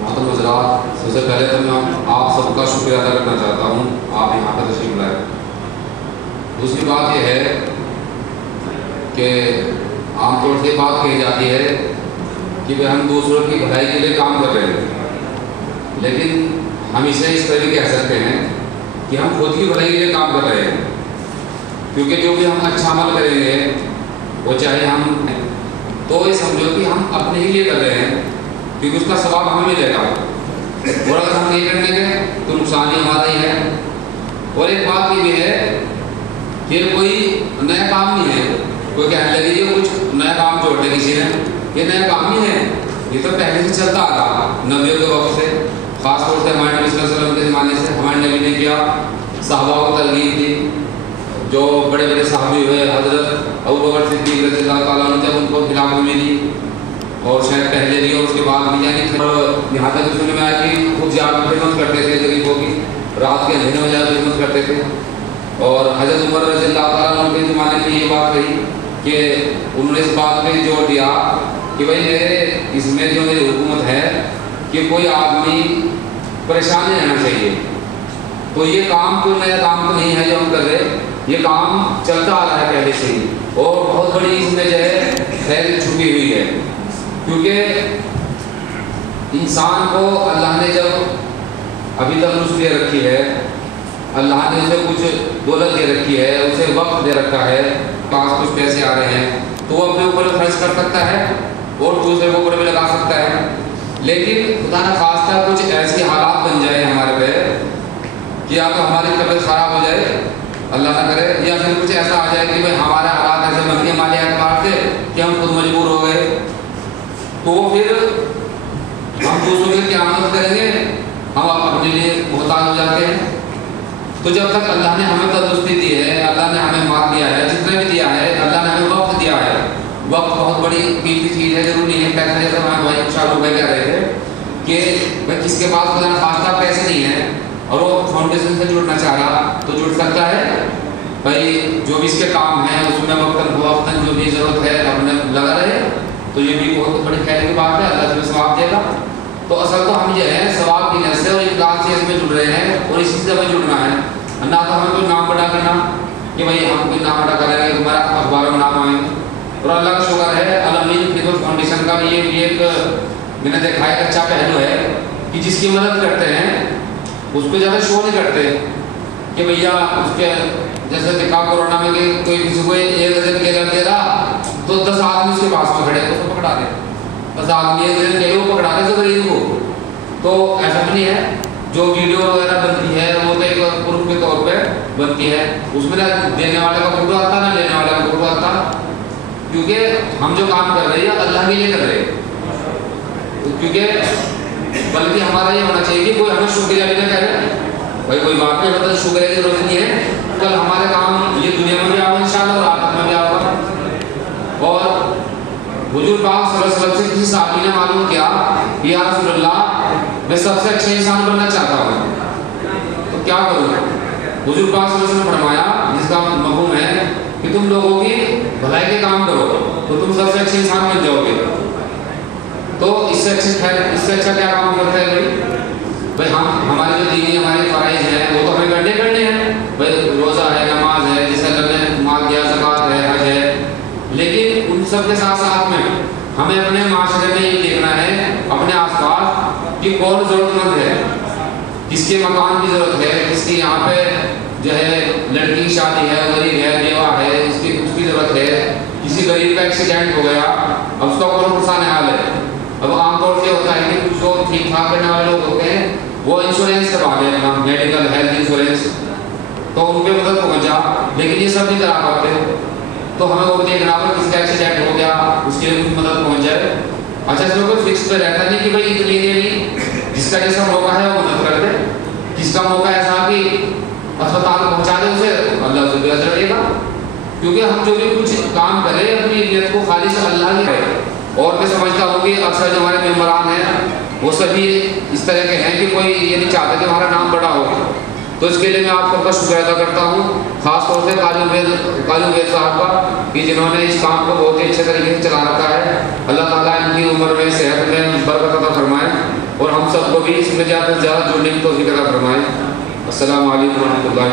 محترم حضرات، سب سے پہلے تو میں آپ سب کا شکریہ ادا کرنا چاہتا ہوں، آپ یہاں پر تشریف لائے۔ دوسری بات یہ ہے کہ عام طور سے بات کہی جاتی ہے کہ ہم دوسروں کی بھلائی کے لیے کام کر رہے ہیں، لیکن ہم اسے اس طرح کہہ سکتے ہیں کہ ہم خود کی بھلائی کے لیے کام کر رہے ہیں، کیونکہ جو بھی ہم اچھا عمل کریں گے وہ چاہے ہم تو یہ سمجھو کہ ہم اپنے ہی لیے کر رہے ہیں، کیونکہ اس کا ثواب ہمیں ملے گا، اور اگر ہم نہیں کرنے گے تو نقصان ہی ہمارا ہی ہے۔ اور ایک بات یہ بھی ہے کہ کوئی نیا کام نہیں ہے، کوئی کہنے لگے یہ کچھ نیا کام جوڑ دے کسی نے، یہ نیا کام نہیں ہے، یہ تو پہلے سے چلتا آ رہا نبیوں کے وقت سے، خاص طور سے ہمارے نبی صلی اللہ علیہ وسلم کے زمانے سے ہمارے نبی نے کیا، صحابہ کو ترغیب دی، جو بڑے بڑے صحابی ہوئے حضرت ابوبکر صدیق رضی اللہ تعالیٰ عنہ جب ان کو خلافت ملی، اور شاید پہلے بھی اور اس کے بعد بھی، یعنی یہاں تک سننے میں آیا کہ خود زیادہ خدمت کرتے تھے غریبوں کی، رات کے اندھیرے میں زیادہ خدمت کرتے تھے۔ اور حضرت عمر رضی اللہ تعالیٰ عنہ کے زمانے میں یہ بات کہی کہ انہوں نے اس بات پہ زور دیا کہ بھائی میرے اس میں جو میری حکومت ہے کہ کوئی آدمی پریشان نہیں رہنا چاہیے، تو یہ کام کوئی نیا کام تو نہیں ہے جو ہم کر رہے، یہ کام چلتا آ رہا ہے پہلے سے ہی، اور بہت بڑی اس میں جو ہے خیر چھپی ہوئی ہے، کیونکہ انسان کو اللہ نے جب ابھی تک رزق دے رکھی ہے، اللہ نے اسے کچھ دولت دے رکھی ہے، اسے وقت دے رکھا ہے، پاس کچھ پیسے آ رہے ہیں تو وہ اپنے اوپر خرچ کر سکتا ہے اور دوسرے کو اوپر بھی لگا سکتا ہے، لیکن خدا نہ خواستہ کچھ ایسی حالات بن جائے ہمارے پہ کہ یا تو ہماری طبیعت خراب ہو جائے، اللہ نہ کرے، یا پھر کچھ ایسا آ جائے کہ بھائی ہمارے حالات ایسے بن گئے ہمارے اعتبار سے کہ ہم خود مجبور ہو گئے، تو پھر ہم دوسروں کی کیا مدد کریں گے، ہم اپنے لیے محتاج ہو جاتے ہیں۔ تو جب تک اللہ نے ہمیں تندرستی دی ہے، اللہ نے ہمیں مال دیا ہے، جتنا بھی دیا ہے، اللہ نے ہمیں وقت دیا ہے، وقت بہت بڑی قیمتی چیز ہے، ضروری نہیں ہے پیسہ، جیسے ہمارے بھائی شاہ رخ بھائی کہہ رہے تھے کہ بھائی کس کے پاس خدا نہ خواستہ پیسے نہیں ہیں اور وہ فاؤنڈیشن سے جڑنا چاہ رہا تو جڑ سکتا ہے، بھائی جو بھی اس کے کام ہیں اس میں وقتاً جو بھی ضرورت ہے اپنے لگا رہے، تو یہ بھی بہت بڑی خیر کی بات ہے، اللہ سے ثواب دے گا۔ تو اصل تو ہم جو ہے ثواب کی نیت سے اور اخلاص سے اس میں جڑ رہے ہیں، اور اسی سے ہمیں جڑنا ہے، نہ تو ہمیں کوئی نام بڑا کرنا کہ بھائی ہم کوئی نام بڑا کریں گے ہمارا اخباروں میں نام آئیں گے۔ اور اللہ کا شکر ہے الامین خدمت فاؤنڈیشن کا یہ بھی ایک میں نے دیکھا ایک اچھا پہلو ہے کہ جس کی مدد کرتے ہیں اس پہ زیادہ شو نہیں کرتے کہ بھیا اس کے جیسے دیکھا کورونا میں کہ کوئی کسی کو 1,000 دے رہا تو 10 آدمی اس کے پاس میں کھڑے اس کو پکڑا دے، 10 آدمی 1,000 دے وہ پکڑا دے تو غریب کو، تو ایسا بھی نہیں ہے۔ جو ویڈیو وغیرہ بنتی ہے وہ تو ایک پروف کے طور پہ بنتی ہے، اس میں نہ دینے والے کا فوٹو آتا نہ لینے والے کا فوٹو آتا، کیونکہ ہم جو کام کر رہے ہیں اللہ کے لیے کر رہے ہیں، کیونکہ بلکہ ہمارا یہ ہونا چاہیے کہ کوئی ہمیں شکریہ بھی نہ کرے، بھائی کوئی بات نہیں ہوتا شکریہ کی ضرورت نہیں ہے، کل ہمارے کام یہ دنیا میں بھی آؤ انشاءاللہ اور آخرت میں بھی آؤ۔ اور حضور پاک صلی اللہ علیہ وسلم سے کسی صحابی نے معلوم کیا کہ یا رسول اللہ میں سب سے اچھا انسان بننا چاہتا ہوں تو کیا کروں؟ حضور پاک صلی اللہ علیہ وسلم نے فرمایا، جس کا مفہوم ہے کہ تم لوگوں کی بھلائی کے کام کرو تو تم سب سے اچھے انسان بن جاؤ گے۔ تو اس سے اچھا کیا کام کرتا ہے بھائی ہمارے جو دینی ہمارے فرائض ہیں وہ تو ہمیں کرنے ہیں، بھائی روزہ ہے، نماز ہے، جسے اللہ نے مال دیا، زکوٰۃ ہے، حج ہے، لیکن ان سب کے ساتھ ساتھ میں ہمیں اپنے معاشرے میں یہ دیکھنا ہے اپنے آس پاس کہ کون ضرورت مند ہے، کس کے مکان کی ضرورت ہے، کس کی یہاں پہ جو ہے لڑکی کی شادی ہے، غریب ہے، بیوہ ہے، اس کی ضرورت ہے، کسی غریب کا ایکسیڈنٹ ہو گیا، اب اس کا کون پرسان حال ہے۔ اب عام طور سے ہوتا ہے کہ کچھ لوگ ٹھیک ٹھاک کرنے والے لوگ ہوتے ہیں وہ انشورنس کروا دیں اپنا میڈیکل ہیلتھ انشورنس، تو ان پہ مدد پہنچا، لیکن یہ سب نہیں کرا پاتے، تو ہمیں وہ دیکھنا ہوگا کس کا ایکسیڈنٹ ہو گیا اس کے لیے کچھ مدد پہنچ جائے۔ اچھا اس میں کوئی فکس پہ رہتا نہیں کہ بھائی اتنی دینی، جس کا جیسا موقع ہے وہ مدد کر دے، جس کا موقع ایسا کہ اسپتال پہنچا دے اسے اللہ اسے بھی اجر دے گا، کیونکہ ہم جو بھی کچھ کام کریں اپنی نیت کو خالص اللہ ہی کرے۔ اور میں سمجھتا ہوں کہ اکثر جو ہمارے ممبران ہیں وہ سبھی اس طرح کے ہیں کہ کوئی یہ نہیں چاہتا کہ ہمارا نام بڑا ہو، تو اس کے لیے میں آپ سب کا شکریہ ادا کرتا ہوں، خاص طور سے قاری عبید صاحب کا کہ جنہوں نے اس کام کو بہت ہی اچھے طریقے سے چلا رکھا ہے۔ اللہ تعالیٰ ان کی عمر میں صحت میں برکت عطا فرمائے اور ہم سب کو بھی اس میں زیادہ سے زیادہ جڑنے کی توفیق عطا فرمائے۔ السلام علیکم ورحمۃ اللہ۔